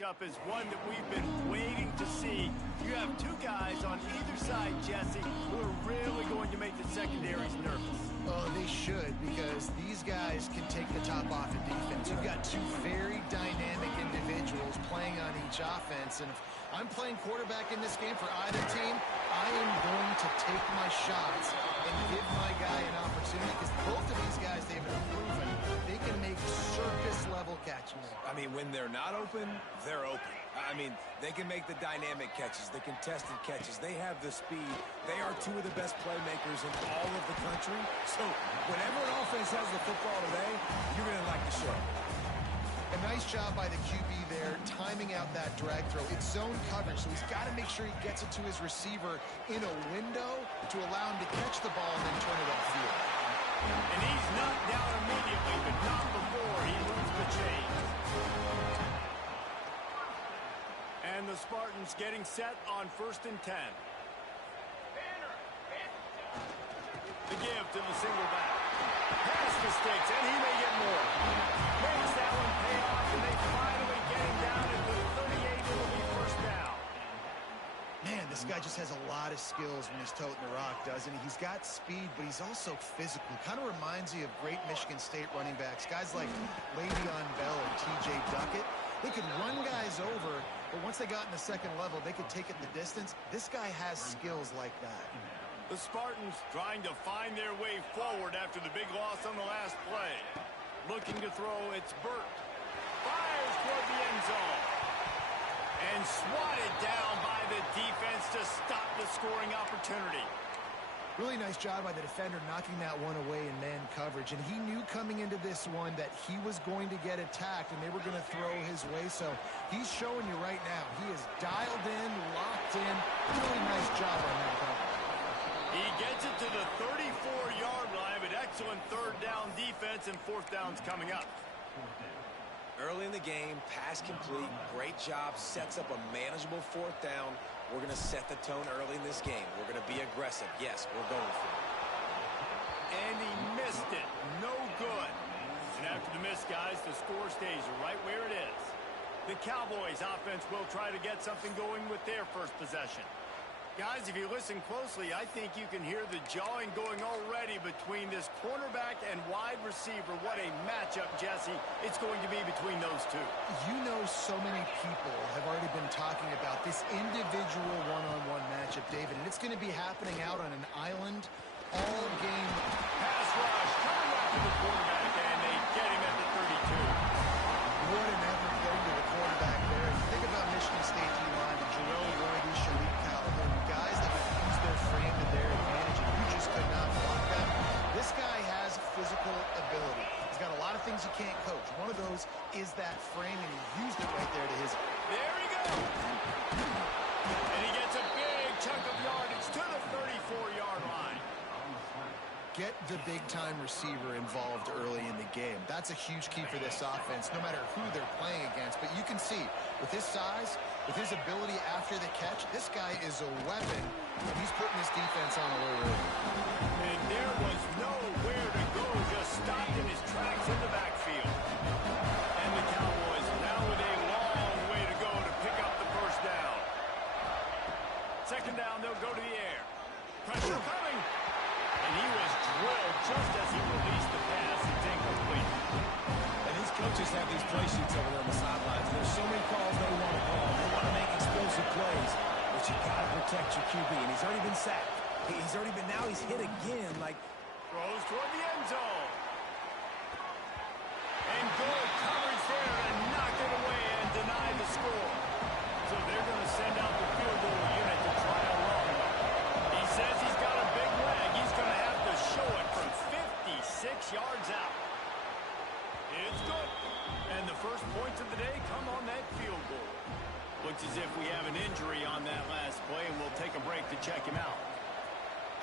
matchup is one that we've been waiting to see. You have two guys on either side, Jesse, who are really going to make the secondaries nervous. Oh, they should, because these guys can take the top off in defense. You've got two very dynamic individuals playing on each offense, and if I'm playing quarterback in this game for either team, I am going to take my shots and give my guy an opportunity, because both of these guys, they've been proven they can make circus-level catches. I mean, when they're not open, they're open. I mean, they can make the dynamic catches, the contested catches. They have the speed. They are two of the best playmakers in all of the country. So whenever an offense has the football today, you're going to like the show. A nice job by the QB there, timing out that drag throw. It's zone coverage, so he's got to make sure he gets it to his receiver in a window to allow him to catch the ball and then turn it upfield. And he's knocked down immediately, but not before he moves the chains. And the Spartans getting set on 1st and 10. The give to the single back. Pass mistakes, and he may get more. Makes that one pay off, and they finally get him down at the 38. It'll be 1st down. Man, this guy just has a lot of skills when he's toting the rock, doesn't he? He's got speed, but he's also physical. Kind of reminds me of great Michigan State running backs. Guys like Le'Veon Bell or T.J. Duckett. They could run guys over, but once they got in the second level, they could take it the distance. This guy has skills like that. The Spartans trying to find their way forward after the big loss on the last play. Looking to throw, it's Burt. Fires toward the end zone. And swatted down by the defense to stop the scoring opportunity. Really nice job by the defender knocking that one away in man coverage. And he knew coming into this one that he was going to get attacked and they were going to throw his way. So he's showing you right now. He is dialed in, locked in. Really nice job on that coverage. He gets it to the 34-yard line, but excellent 3rd down defense, and 4th down's coming up. Early in the game, pass complete, great job, sets up a manageable 4th down. We're going to set the tone early in this game. We're going to be aggressive. Yes, we're going for it. And he missed it. No good. And after the miss, guys, the score stays right where it is. The Cowboys offense will try to get something going with their first possession. Guys, if you listen closely, I think you can hear the jawing going already between this cornerback and wide receiver. What a matchup, Jesse, it's going to be between those two. You know, so many people have already been talking about this individual one-on-one matchup, David, and it's going to be happening out on an island all game. Pass rush, coming after the quarterback, and they get him at the 32. What an effort going to the quarterback there. Think about Michigan State D-line, Jerome Roydy, Shalik Calhoun, guys that have used their frame to their advantage, and you just could not block them. This guy has physical ability. He's got a lot of things you can't coach. One of those is that frame, and he used it right there to his... There he goes! And he gets a big chunk of yardage to the 34-yard line. Get the big-time receiver involved early in the game. That's a huge key for this offense, no matter who they're playing against. But you can see, with his size, with his ability after the catch, this guy is a weapon, and he's putting his defense on alert early. And there was nowhere to go, just stopped in his tracks in the backfield. And the Cowboys now with a long way to go to pick up the 1st down. 2nd down, they'll go to the air. Pressure coming. And he was drilled just as he released the pass. It's incomplete. And these coaches have these play sheets over there on the sidelines. There's so many calls they want to call. They want to make explosive plays. But you got to protect your QB. And he's already been sacked. He's already been, now he's hit again. Like, throws toward the end zone. And good coverage there and knocked it away and denied the score. So they're going to send out the field goal unit to try a run. He says he's got a big leg. He's going to have to show it from 56 yards out. It's good. And the first points of the day come on that field goal. Looks as if we have an injury on that last play, and we'll take a break to check him out.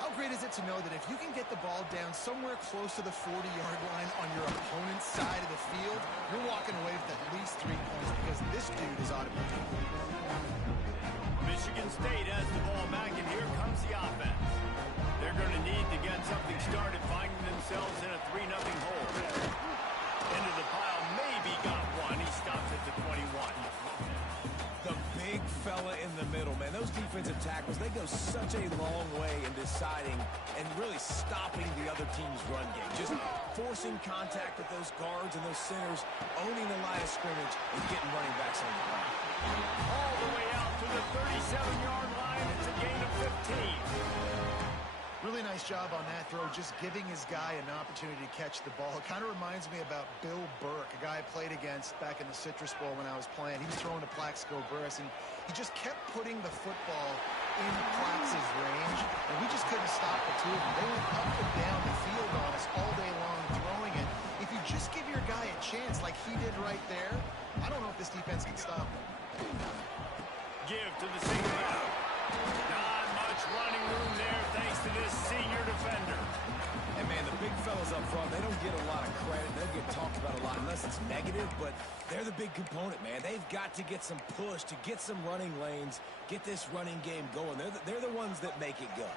How great is it to know that if you can get the ball down somewhere close to the 40-yard line on your opponent's side of the field, you're walking away with at least 3 points because this dude is automatic. Michigan State has the ball back, and here comes the offense. They're going to need to get something started, finding themselves in a 3-0 hole. Into the pile, maybe got one. He stops at the 21. fella in the middle, man. Those defensive tackles, they go such a long way in deciding and really stopping the other team's run game. Just forcing contact with those guards and those centers, owning the line of scrimmage, and getting running backs on the ground. All the way out to the 37-yard line. It's a gain of 15. Really nice job on that throw, just giving his guy an opportunity to catch the ball. It kind of reminds me about Bill Burke, a guy I played against back in the Citrus Bowl when I was playing. He was throwing to Plaxico Burress, and he just kept putting the football in Plax's range, and we just couldn't stop the two of them. They went up and down the field on us all day long throwing it. If you just give your guy a chance like he did right there, I don't know if this defense can stop him. Give to the single out. Not much running room there thanks to this senior defender. And, man, the big fellas up front, they don't get a lot of credit. They don't get talked about a lot unless it's negative, but they're the big component, man. They've got to get some push, to get some running lanes, get this running game going. They're the ones that make it go.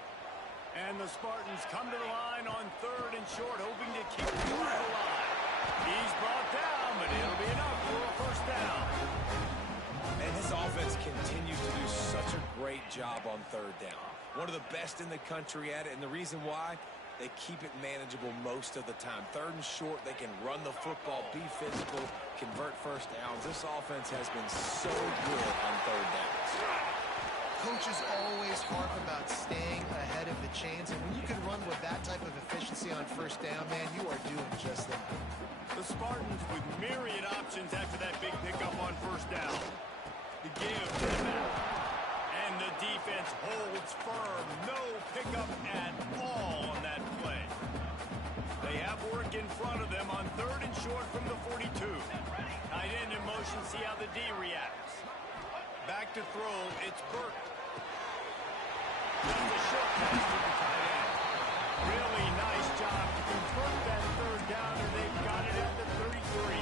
And the Spartans come to the line on 3rd and short, hoping to keep the drive alive. He's brought down, but it'll be enough for a first down. And his offense continues to do such a great job on 3rd down. One of the best in the country at it, and the reason why, they keep it manageable most of the time. 3rd and short, they can run the football, be physical, convert first downs. This offense has been so good on 3rd downs. Coaches always harp about staying ahead of the chains, and when you can run with that type of efficiency on first down, man, you are doing just that. The Spartans with myriad options after that big pickup on first down. The give to the back. And the defense holds firm. No pickup at all on that play. They have work in front of them on 3rd and short from the 42. Tight end in motion, see how the D reacts. Back to throw, it's Burke. Does a short pass to the tight end. Really nice job to convert that 3rd down, and they've got it at the 33.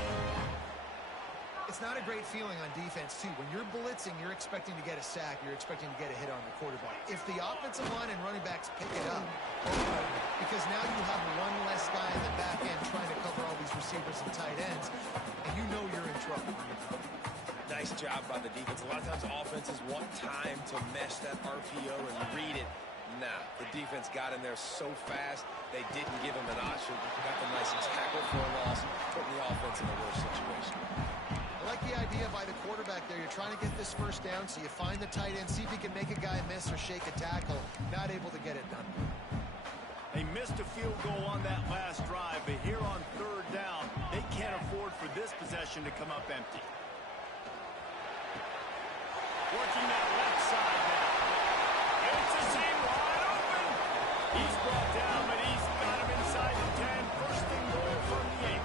It's not a great feeling on defense, too. When you're blitzing, you're expecting to get a sack. You're expecting to get a hit on the quarterback. If the offensive line and running backs pick it up, because now you have one less guy in the back end trying to cover all these receivers and tight ends, and you know you're in trouble. Nice job by the defense. A lot of times offenses want time to mesh that RPO and read it. Nah, the defense got in there so fast, they didn't give him an option. Got the nice tackle for a loss, putting the offense in a worse situation. I like the idea by the quarterback there. You're trying to get this first down, so you find the tight end, see if he can make a guy miss or shake a tackle. Not able to get it done. They missed a field goal on that last drive, but here on 3rd down, they can't afford for this possession to come up empty. Working that left side now. It's a seam wide open. He's brought down, but he's got him inside the 10. First and goal from the 8.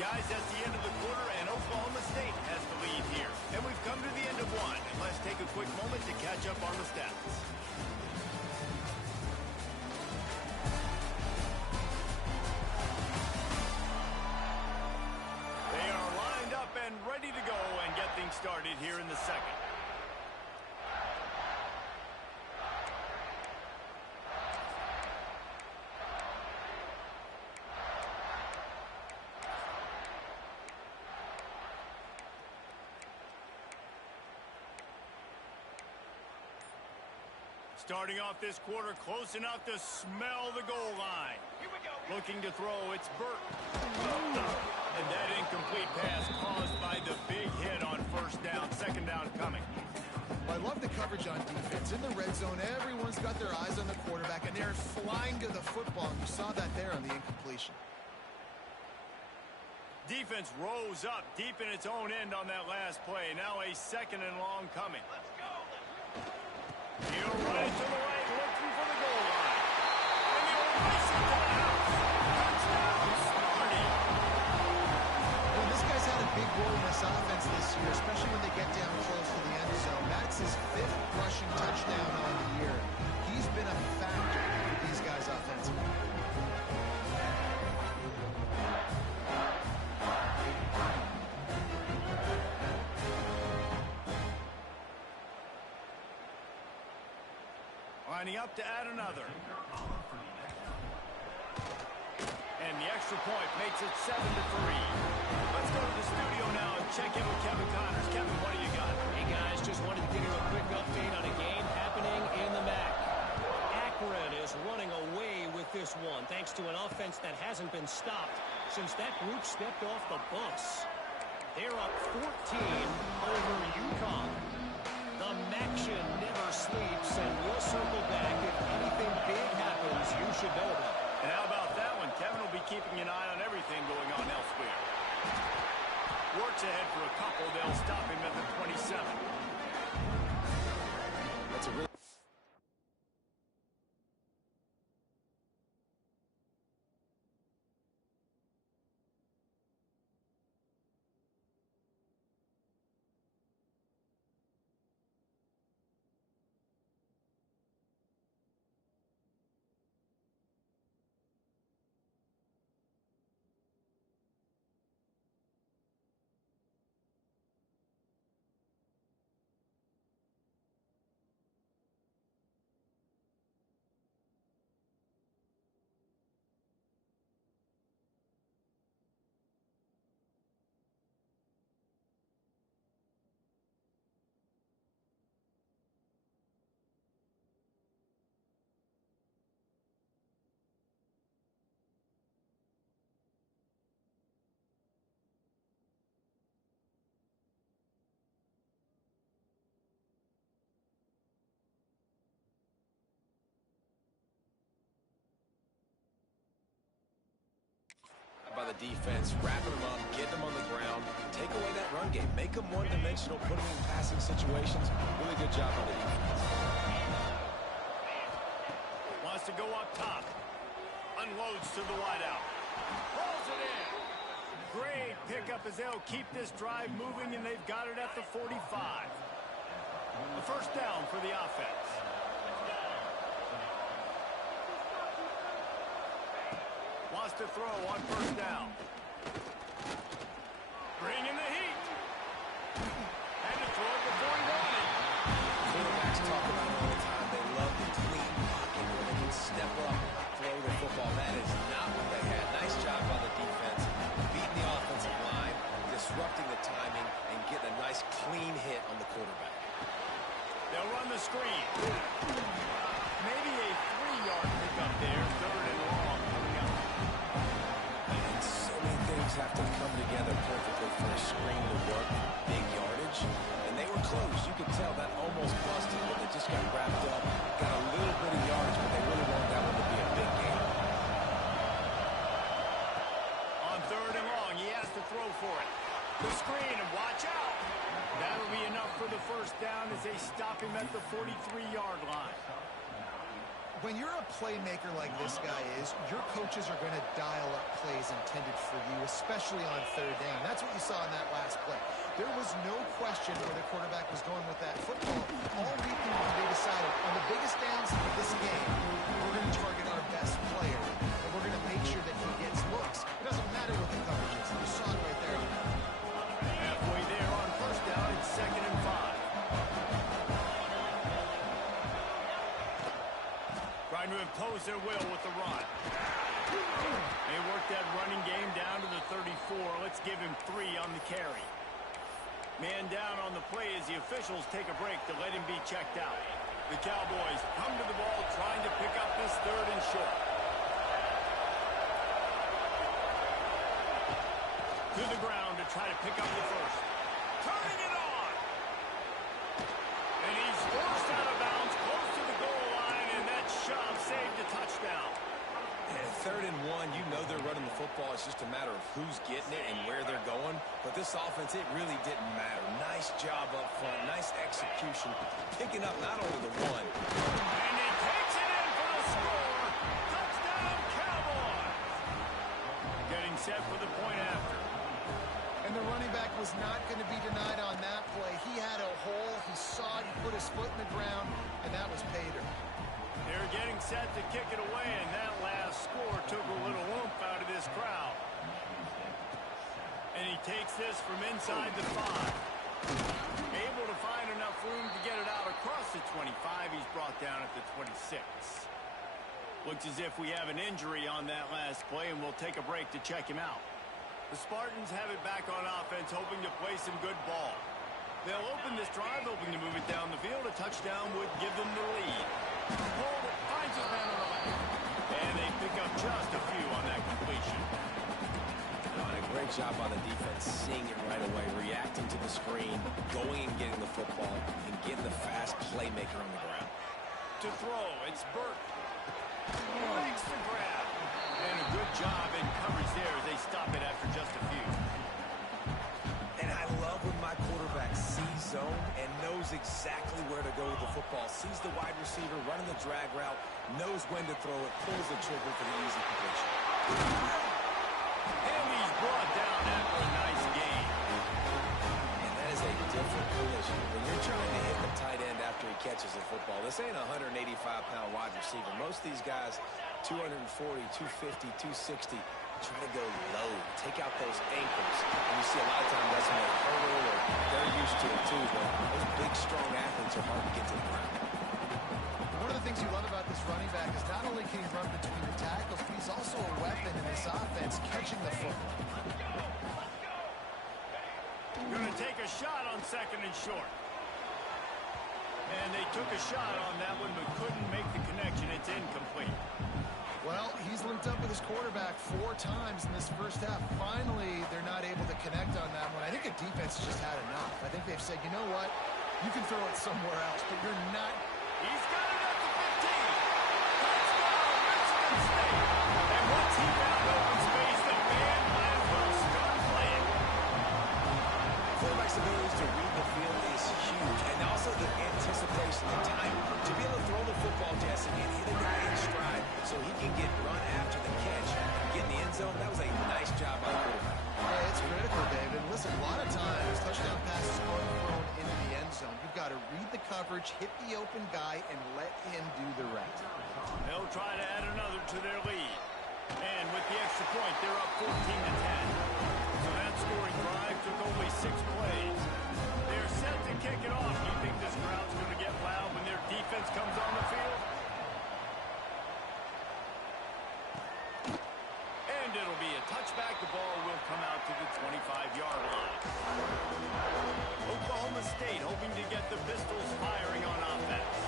Guys, that's the end of the quarter, and Oklahoma State has the lead here. And we've come to the end of one. And let's take a quick moment to catch up on the stats. They are lined up and ready to go and get things started here in the second. Starting off this quarter close enough to smell the goal line. Here we go. Looking to throw, it's Burke. And that incomplete pass caused by the big hit on first down. Second down coming. Well, I love the coverage on defense. In the red zone, everyone's got their eyes on the quarterback, and they're flying to the football. You saw that there on the incompletion. Defense rose up deep in its own end on that last play. Now a second and long coming. Let's go. He'll run it to the right, looking for the goal line. And he'll race it to the house. Touchdown, Sparty. Well, this guy's had a big role in this offense this year, especially when they get down close to the end zone. That's his 5th rushing touchdown on the year. He's been a Lining up to add another. And the extra point makes it 7-3. Let's go to the studio now and check in with Kevin Connors. Kevin, what do you got? Hey, guys, just wanted to give you a quick update on a game happening in the MAC. Akron is running away with this one, thanks to an offense that hasn't been stopped since that group stepped off the bus. They're up 14 over UConn. The MACtion never sleeps, and we'll circle back if anything big happens you should know about. And how about that one? Kevin will be keeping an eye on everything going on elsewhere. Works ahead for a couple. They'll stop him at the 27. That's a really by the defense, wrapping them up, getting them on the ground, take away that run game, make them one-dimensional, put them in passing situations. Really good job on the defense. Wants to go up top. Unloads to the wideout. Pulls it in. Great pickup as they'll keep this drive moving, and they've got it at the 45. A first down for the offense. Wants to throw on first down. Bringing the heat. And to throw it before he wanted. Quarterbacks talk about it all the time. They love the clean pocket where they can step up, throw the football. That is not what they had. Nice job by the defense, beating the offensive line, disrupting the timing, and getting a nice clean hit on the quarterback. They'll run the screen. Maybe a 3-yard pickup there. Third and long coming up. And so many things have to come together perfectly for a screen to work. Big yardage. And they were close. You could tell that almost busted, but they just got wrapped up. Got a little bit of yardage, but they really wanted that one to be a big game. On third and long, he has to throw for it. The screen, and watch out. That'll be enough for the first down as they stop him at the 43-yard line. When you're a playmaker like this guy is, your coaches are going to dial up plays intended for you, especially on third down. That's what you saw in that last play. There was no question where the quarterback was going with that football. All week long, they decided on the biggest downs of this game, we're going to target our best player, and we're going to make sure that he gets looks. It doesn't matter what the coverage is. You saw it right there. Halfway there on first down, it's 2nd and 5. Trying to impose their will with the run. They work that running game down to the 34. Let's give him 3 on the carry. Man down on the play as the officials take a break to let him be checked out. The Cowboys come to the ball trying to pick up this 3rd and short. To the ground to try to pick up the first. Turning it on. And he's forced out of bounds close to the goal line, and that shove saved a touchdown. And 3rd and 1, you know they're running the football. It's just a matter of who's getting it and where they're going. But this offense, it really didn't matter. Nice job up front. Nice execution. Picking up not only the one. And he takes it in for the score. Touchdown, Cowboys. Getting set for the point after. And the running back was not going to be denied on that play. He had a hole. He saw it. He put his foot in the ground, and that was pay dirt. They're getting set to kick it away, and that last score took a little oomph out of this crowd. And he takes this from inside the 5. Able to find enough room to get it out across the 25. He's brought down at the 26. Looks as if we have an injury on that last play, and we'll take a break to check him out. The Spartans have it back on offense, hoping to play some good ball. They'll open this drive, hoping to move it down the field. A touchdown would give them the lead. Hold it, finds his man on the left. And they pick up just a few on that completion. A great job on the defense, seeing it right away, reacting to the screen, going and getting the football, and getting the fast playmaker on the ground. To throw, it's Burt. Makes the grab. And a good job in coverage there as they stop it after just a few. And I love when my quarterback sees zone and knows exactly where to go with the football. Sees the wide receiver running the drag route, knows when to throw it, pulls the trigger for the easy completion. And he's brought down after a nice gain. And that is a different collision. When you're trying to hit the tight end after he catches the football, this ain't a 185-pound wide receiver. Most of these guys, 240, 250, 260, try to go low, take out those ankles. And you see a lot of times that's when they hurdle or they're used to it too. But those big, strong athletes are hard to get to the ground. One of the things you love about this running back is not only can he run between the tackles, but he's also a weapon in this offense, catching the football. Going to take a shot on second and short. And they took a shot on that one, but couldn't make the connection. It's incomplete. Well, he's linked up with his quarterback 4 times in this first half. Finally, they're not able to connect on that one. I think the defense has just had enough. I think they've said, you know what? You can throw it somewhere else, but you're not. He's got it at the 15. Touchdown, Michigan State. And once he found open space, the band might as well start playing. Quarterback's ability to read the field is huge, and also the anticipation, the time to be able to throw the football, Jesse, and hit a guy in stride so he can get run after the catch and get in the end zone. That was a nice job by the quarterback. Yeah, it's critical, David. Listen, a lot of times, touchdown passes are thrown into the end zone. You've got to read the coverage, hit the open guy, and let him do the rest. They'll try to add another to their lead. And with the extra point, they're up 14 to 10. So that scoring drive took only 6 plays. They're set to kick it off. Do you think this crowd's going to get loud when their defense comes on the field? And it'll be a touchback. The ball will come out to the 25-yard line. Oklahoma State hoping to get the Pistols firing on offense.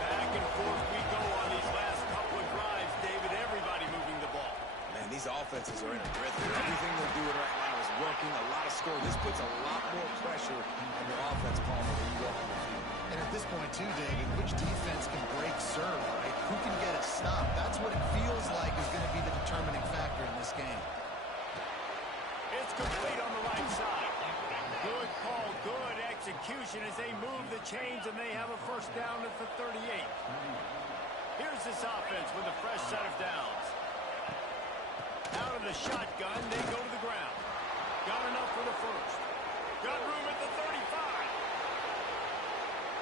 Back and forth we go on these last couple of drives, David. Everybody moving the ball. Man, these offenses are in a rhythm. Everything they're doing right now is working. A lot of scoring. This puts a lot more pressure on your offense, Palmer, when you go on the field. And at this point, too, David, which defense can break serve, right? Who can get a stop? That's what it feels like is going to be the determining factor in this game. It's complete on the right side. Good call, good execution as they move the chains, and they have a first down at the 38. Here's this offense with a fresh set of downs. Out of the shotgun, they go to the ground. Got enough for the first. Got room at the 35.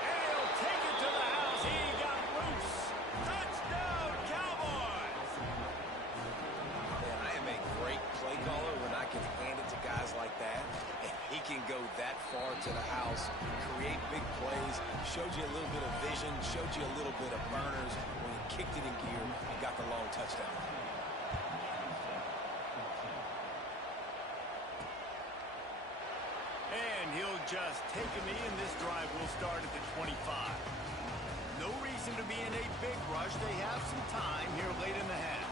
And he'll take it to the house. He got loose. Touchdown, Cowboys! Man, I am a great play caller when I can hand it to guys like that. And he can go that far to the house, create big plays, showed you a little bit of vision, showed you a little bit of burners when he kicked it in gear and got the long touchdown. And he'll just take a knee, and this drive will start at the 25. No reason to be in a big rush. They have some time here late in the half.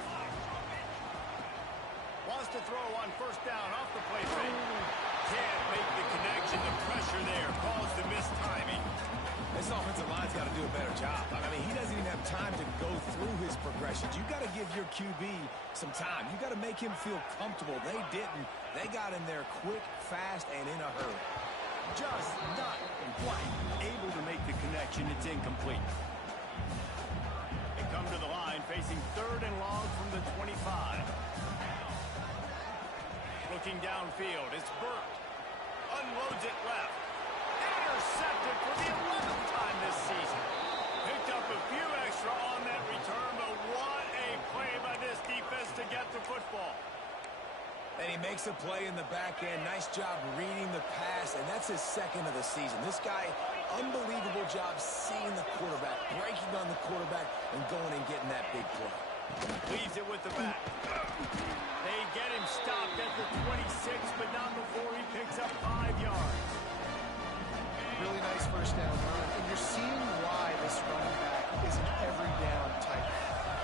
Wants to throw on first down off the play fake. Can't make the connection. The pressure there caused the missed timing. This offensive line's got to do a better job. I mean, he doesn't even have time to go through his progressions. You got to give your QB some time. You got to make him feel comfortable. They didn't. They got in there quick, fast, and in a hurry. Just not quite able to make the connection. It's incomplete. They come to the line facing third and long from the 25. Looking downfield, it's Burt. Unloads it left. Intercepted for the 11th time this season. Picked up a few extra on that return, but what a play by this defense to get the football. And he makes a play in the back end. Nice job reading the pass, and that's his second of the season. This guy unbelievable job seeing the quarterback, breaking on the quarterback, and going and getting that big play. Leaves it with the back. They get him stopped at the 26, but not before he picks up 5 yards. Really nice first down run, and you're seeing why this running back is an every down type.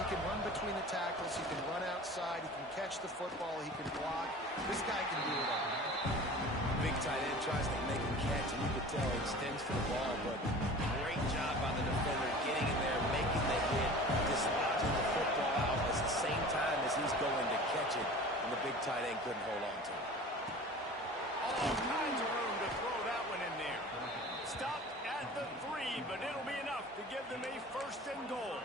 He can run between the tackles, he can run outside, he can catch the football, he can block. This guy can do it all. Big tight end tries to make a catch, and you could tell he extends for the ball, but great job by the defender getting in there, making the hit, dislodging the football out at the same time as he's going to catch it, and the big tight end couldn't hold on to it. All kinds of room to throw that one in there. Stopped at the 3, but it'll be enough to give them a 1st and goal.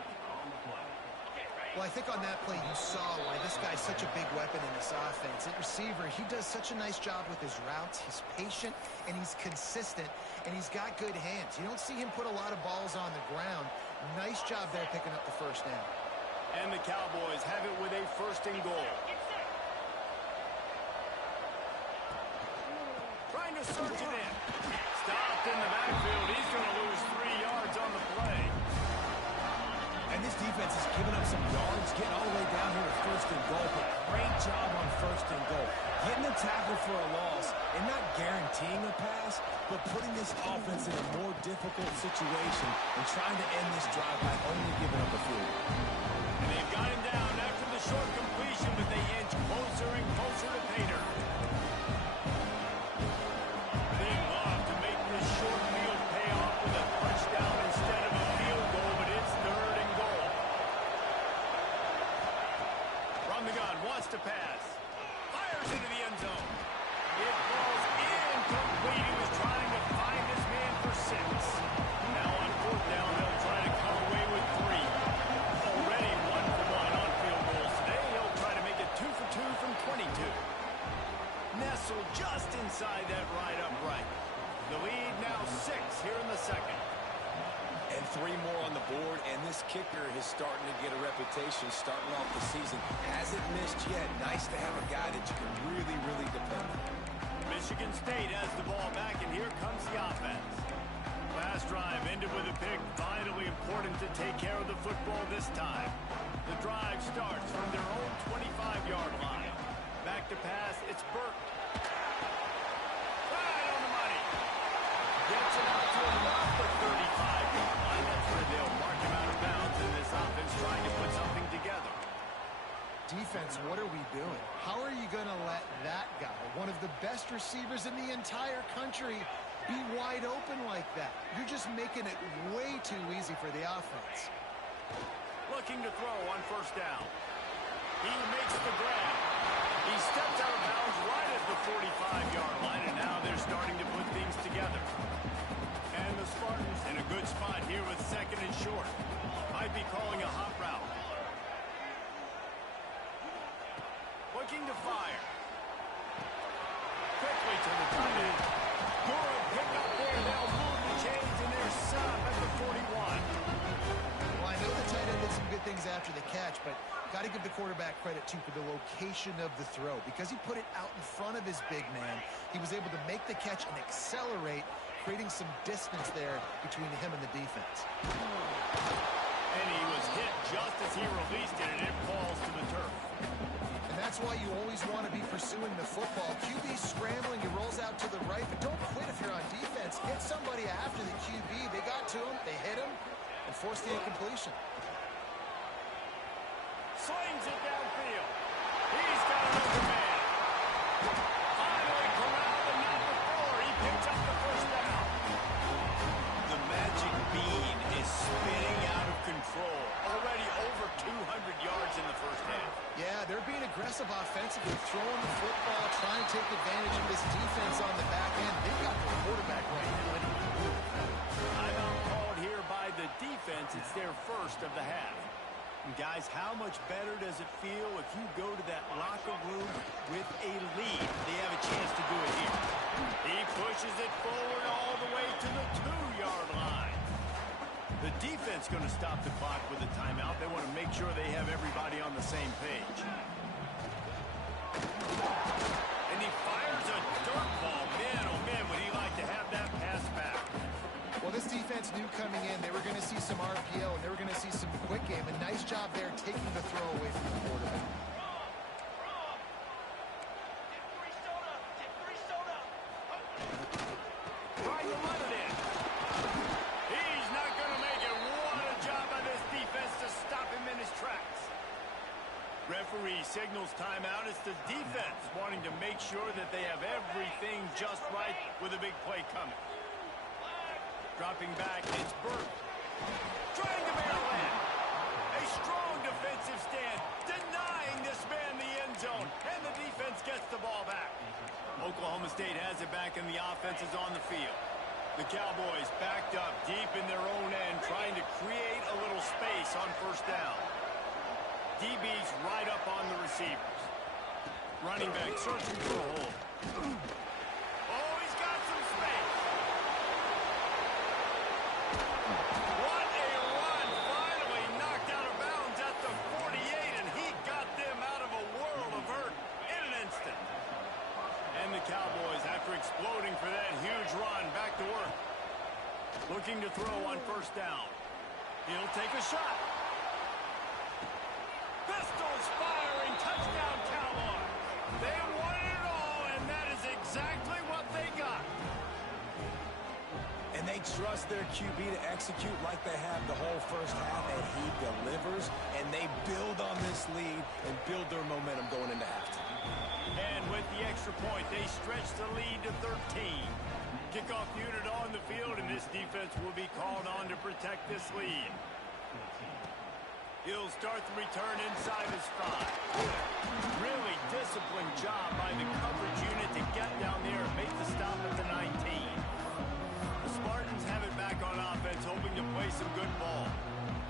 Well, I think on that play you saw why this guy's such a big weapon in this offense. At receiver, he does such a nice job with his routes. He's patient, and he's consistent, and he's got good hands. You don't see him put a lot of balls on the ground. Nice job there picking up the 1st down. And the Cowboys have it with a 1st and goal. Trying to search it in. Stopped in the backfield. He's going to lose 3 yards on the play. And this defense has given up some yards, getting all the way down here to 1st and goal, but great job on 1st and goal. Getting a tackle for a loss and not guaranteeing a pass, but putting this offense in a more difficult situation and trying to end this drive by only giving up a field goal. And they've got him down after the short completion, but they inch closer and closer to pay dirt. They love to make this short field pay off with a touchdown instead of a field goal, but it's 3rd and goal. From the gun, wants to pass. Fires into the end zone. It falls incomplete. He was trying to find this man for 6. Now on 4th down, they'll try to come away with 3. Already 1 for 1 on field goals today. He'll try to make it 2 for 2 from 22. Nestled just inside that right upright. The lead now 6 here in the 2nd. And 3 more on the board, and this kicker is starting to get a reputation starting off the season. Hasn't missed yet. Nice to have a guy that you can really, really depend on. Michigan State has the ball back, and here comes the offense. Last drive ended with a pick. Vitally important to take care of the football this time. The drive starts from their own 25-yard line. Back to pass, it's Burke. Right on the money. Gets it out to about the 35-yard line. That's where they'll mark him out of bounds in this offense trying to put something together. Defense, what are we doing? How are you going to let that guy, one of the best receivers in the entire country, be wide open like that? You're just making it way too easy for the offense. Looking to throw on 1st down. He makes the grab. He steps out of bounds right at the 45-yard line, and now they're starting to put things together. And the Spartans in a good spot here with 2nd and short. Might be calling a hot route. Looking to fire. Quickly to the tight end. Good pick up there. They'll move the chains, and they're set up at the 41. Well, I know the tight end did some good things after the catch, but got to give the quarterback credit, too, for the location of the throw. Because he put it out in front of his big man, he was able to make the catch and accelerate, creating some distance there between him and the defense. And he was hit just as he released it, and it falls to the turf. And that's why you always want to be pursuing the football. QB's scrambling, he rolls out to the right, but don't quit if you're on defense. Get somebody after the QB. They got to him, they hit him, and forced the incompletion. Slings it downfield. He's got another man. Finally corralled, but not before. He picks up the 1st down. The magic bean is spinning out of control. Already over 200 yards in the 1st half. Yeah, they're being aggressive offensively, throwing the football, trying to take advantage of this defense on the back end. They've got the quarterback right now. Timeout called here by the defense. It's their 1st of the half. And guys, how much better does it feel if you go to that locker room with a lead? They have a chance to do it here. He pushes it forward all the way to the 2-yard line. The defense going to stop the clock with a timeout. They want to make sure they have everybody on the same page. And he fires a dirt ball. Man, oh man, would he like to have that pass back. Well, this defense knew coming in they were going to see some RPO and they were going to see some quick game. A nice job there taking the throw away from the quarterback. Trying to run it in. He's not going to make it. What a job by this defense to stop him in his tracks. Referee signals timeout. It's the defense wanting to make sure that they have everything just right with a big play coming. Dropping back, it's Burke. Trying to barrel in. A strong defensive stand, denying this man the end zone, and the defense gets the ball back. Oklahoma State has it back, and the offense is on the field. The Cowboys backed up deep in their own end, trying to create a little space on first down. DB's right up on the receivers. Running back searching for a hole. Oh, he's got some space. What a run. Finally knocked out of bounds at the 48, and he got them out of a world of hurt in an instant. And the Cowboys, after exploding for that huge run, back to work. Looking to throw on first down. He'll take a shot. Pistols firing, touchdown Cowboys. They wanted it all, and that is exactly what they got. And they trust their QB to execute like they have the whole first half, and he delivers, and they build on this lead and build their momentum going into halftime. And with the extra point, they stretch the lead to 13. Kickoff unit on the field, and this defense will be called on to protect this lead. He'll start the return inside his 5. Really disciplined job by the coverage unit to get down there and make the stop at the 19. The Spartans have it back on offense, hoping to play some good ball.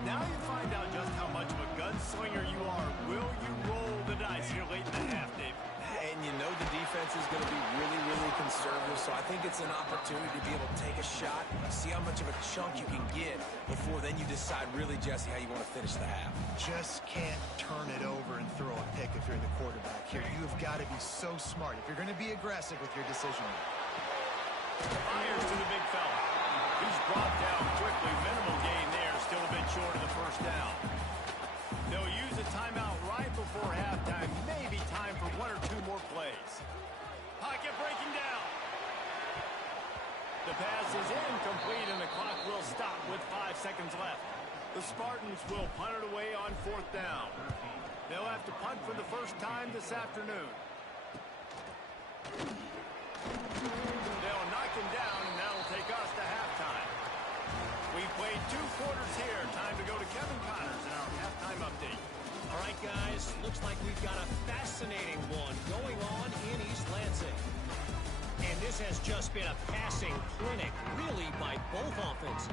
Now you find out just how much of a gunslinger you are. Will you roll the dice here late in the half, Dave? And you know the defense is going to be really, really conservative, so I think it's an opportunity to be able to take a shot, see how much of a chunk you can get before then you decide really, Jesse, how you want to finish the half. Just can't turn it over and throw a pick if you're the quarterback here. You've got to be so smart if you're going to be aggressive with your decision. Fires to the big fella. He's brought down quickly. Minimal gain there. Still a bit short of the first down. They'll use a timeout right before halftime. Maybe time for 1 or 2 more plays. Pocket breaking down. The pass is incomplete, and the clock will stop with 5 seconds left. The Spartans will punt it away on 4th down. They'll have to punt for the first time this afternoon. They'll knock him down, and that'll take us to halftime. We've played 2 quarters here. Time to go to Kevin Connors in our halftime update. All right, guys, looks like we've got a fascinating one going on in East Lansing. And this has just been a passing clinic, really, by both offenses.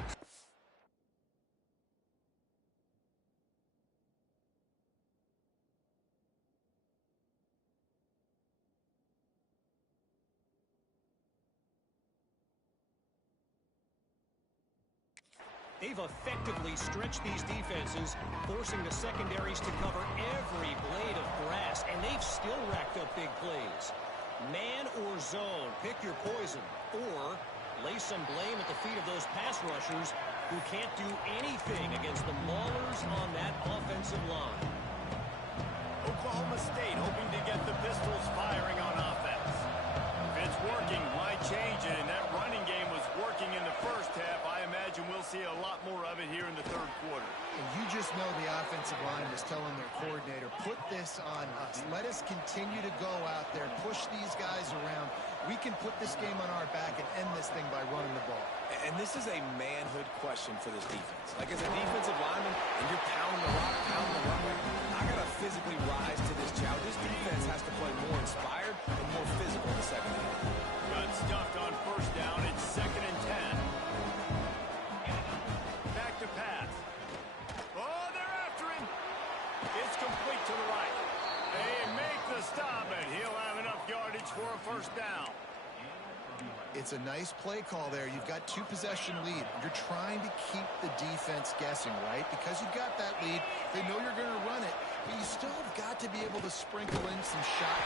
They've effectively stretched these defenses, forcing the secondaries to cover every blade of grass, and they've still racked up big plays. Man or zone, pick your poison, or lay some blame at the feet of those pass rushers who can't do anything against the maulers on that offensive line. Oklahoma State hoping to get the Pistols firing on offense. If it's working, might change it, and that running game was working in the first half. I imagine we'll see a lot more of it here in the 3rd quarter. And you just know the offensive line was telling their coordinator, put this on us. Let us continue to go out there, push these guys around. We can put this game on our back and end this thing by running the ball. And this is a manhood question for this defense. Like, as a defensive lineman, and you're pounding the rock, pounding the runway, I got to physically rise to this challenge. This defense has to play more inspired and more physical in the second half. Got stuffed on first down. It's 2nd and 10. Back to pass. Oh, they're after him. It's complete to the right. They make the stop, and he'll have enough yardage for a first down. It's a nice play call there. You've got 2-possession lead. You're trying to keep the defense guessing, right? Because you've got that lead. They know you're going to run it, but you still have got to be able to sprinkle in some shot